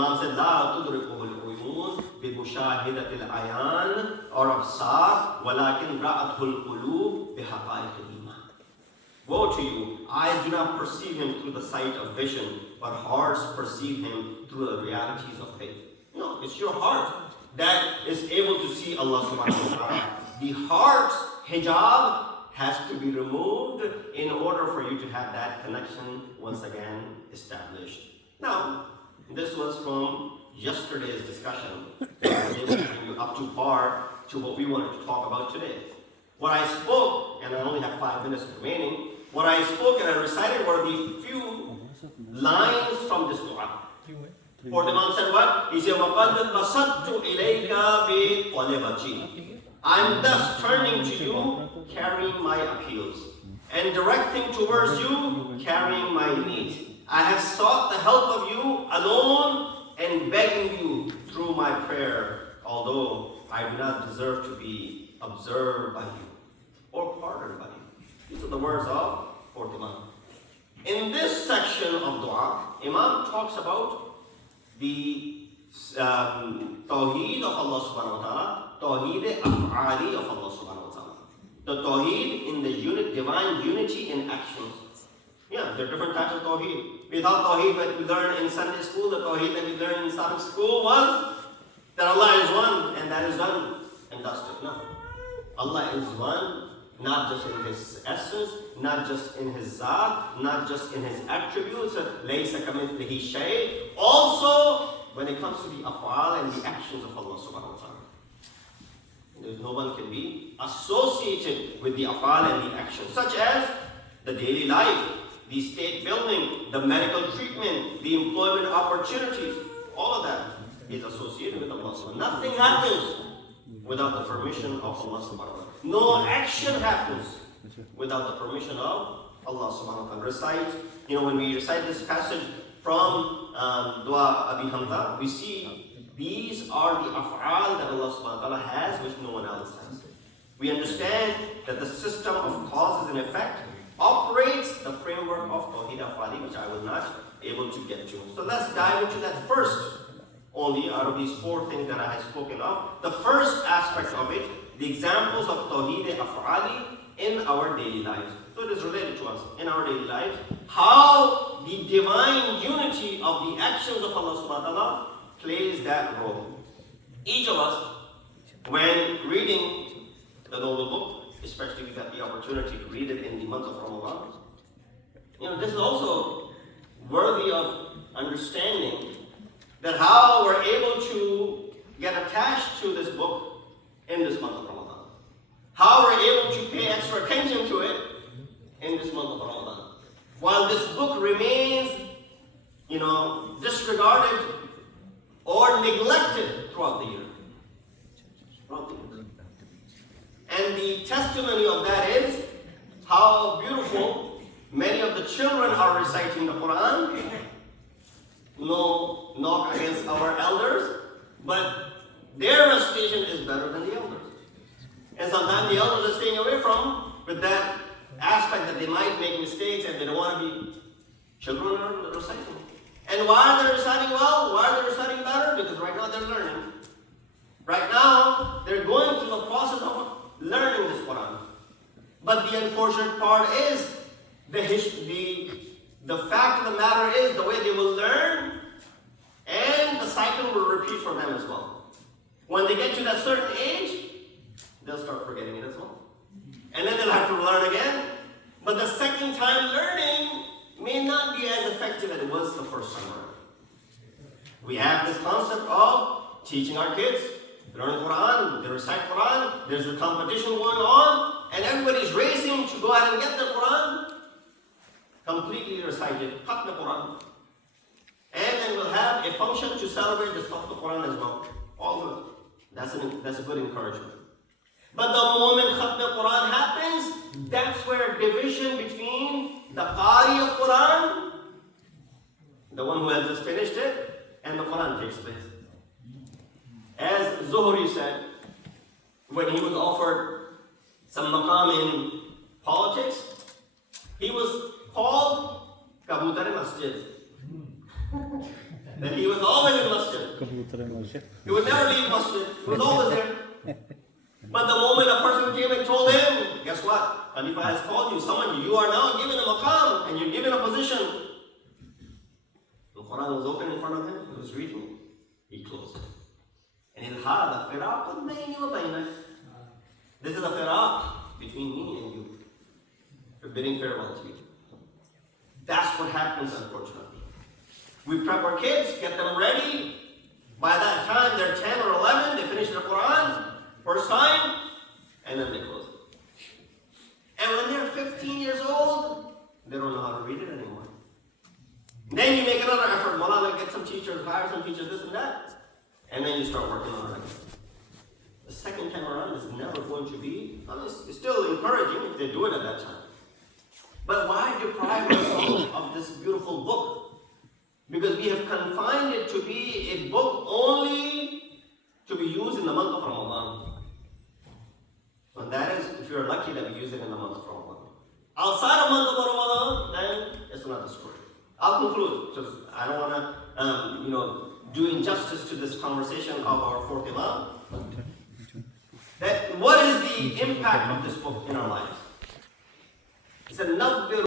Imam said, لا تدركه العيون بمشاهدة العيان or أبصار ولكن رأته القلوب بحقائق الإيمان. Woe to you, eyes do not perceive him through the sight of vision, but hearts perceive him through the realities of faith. No, it's your heart that is able to see Allah subhanahu wa ta'ala. The heart's hijab has to be removed in order for you to have that connection once again established. Now, this was from yesterday's discussion. I was able to bring you up to par to what we wanted to talk about today. What I spoke, and I only have 5 minutes remaining, what I spoke and I recited were the few lines from this dua. For the Imam said what? He said, وَقَدْ بَسَطْتُ إِلَيْكَ بِطَلِبَتِي. I'm thus turning to you, carrying my appeals, and directing towards you, carrying my needs. I have sought the help of you alone and begging you through my prayer, although I do not deserve to be observed by you or pardoned by you. These are the words of fourth Imam. In this section of dua, Imam talks about the Tawheed of Allah subhanahu wa ta'ala, Tawheed Af'ali of Allah subhanahu wa ta'ala. The Tawheed in the divine unity in actions. Yeah, there are different types of Tawheed. We thought Tawheed that we learned in Sunday school, the Tawheed that we learned in Islamic school was that Allah is one and that is done and dusted. No. Allah is one, not just in His essence, not just in His Zat, not just in His attributes, لَيْسَ كَمِثْلِهِ شَيْءٍ. Also, when it comes to the af'al and the actions of Allah subhanahu wa ta'ala. There's no one can be associated with the af'al and the actions, such as the daily life, the state building, the medical treatment, the employment opportunities. All of that is associated with Allah subhanahu wa ta'ala. Nothing happens without the permission of Allah subhanahu wa ta'ala. No action happens without the permission of Allah subhanahu wa ta'ala. Recite, when we recite this passage from Dua Abi Hamza, we see these are the af'al that Allah subhanahu wa ta'ala has, which no one else has. We understand that the system of causes and effect operates the framework of Tawheed Af'ali, which I was not able to get to. So let's dive into that first, only out of these 4 things that I have spoken of. The first aspect of it, the examples of Tawheed Af'ali in our daily lives. So it is related to us in our daily lives. How the divine unity of the actions of Allah subhanahu wa ta'ala plays that role. Each of us, when reading the noble book, especially we got the opportunity to read it in the month of Ramadan, this is also worthy of understanding that how we're able to get attached to this book in this month of Ramadan. How we're able to pay extra attention to it in this month of Ramadan. While this book remains, disregarded or neglected throughout the year. And the testimony of that is how beautiful many of the children are reciting the Quran. No knock against our elders, but their recitation is better than the elders. And sometimes the elders are staying away from with that aspect that they might make mistakes and they don't want to be children are reciting. And why are they reciting well? Why are they reciting better? Because right now they're learning. Right now they're going through the process of learning this Quran. But the unfortunate part is the fact of the matter is the way they will learn and the cycle will repeat for them as well. When they get to that certain age, they'll start forgetting it as well. And then they'll have to learn again. But the second time learning may not be as effective as it was the first time learning. We have this concept of teaching our kids, learn Quran, they recite Quran, there's a competition going on, and everybody's racing to go ahead and get the Quran completely recited, cut the Quran. And then we'll have a function to celebrate the Khatm Quran as well. All good. That's a good encouragement. But the moment Khatm Quran happens, that's where division between the Qari of Quran, the one who has just finished it, and the Quran takes place. As Zuhri said, when he was offered some maqam in politics, he was called Kabutar Masjid. That he was always in He would never leave masjid. He was always there. But the moment a person came and told him, guess what? Khalifa has called you, summoned you. You are now given a maqam and you're given a position. The Quran was open in front of him. He was reading it. He closed it. And he said, هَذَا فِرَاقٌ بَيْنِي وَبَيْنَكَ. This is a firaq between me and you. We're bidding farewell to you. That's what happens, unfortunately. We prep our kids, get them ready. By that time, they're 10 or 11, they finish the Quran, first time, and then they close it. And when they're 15 years old, they don't know how to read it anymore. Then you make another effort, Malala, get some teachers, hire some teachers, this and that. And then you start working on it. The second time around is never going to be, it's still encouraging if they do it at that time. But why deprive ourselves of this beautiful book? Because we have confined it to be a book only to be used in the month of Ramadan. And that is, if you're lucky that we use it in the month of Ramadan. Outside of month of Ramadan, then it's another story. I'll conclude, because I don't want to, do injustice to this conversation of our fourth Imam. That what is the impact of this book in our lives? It's a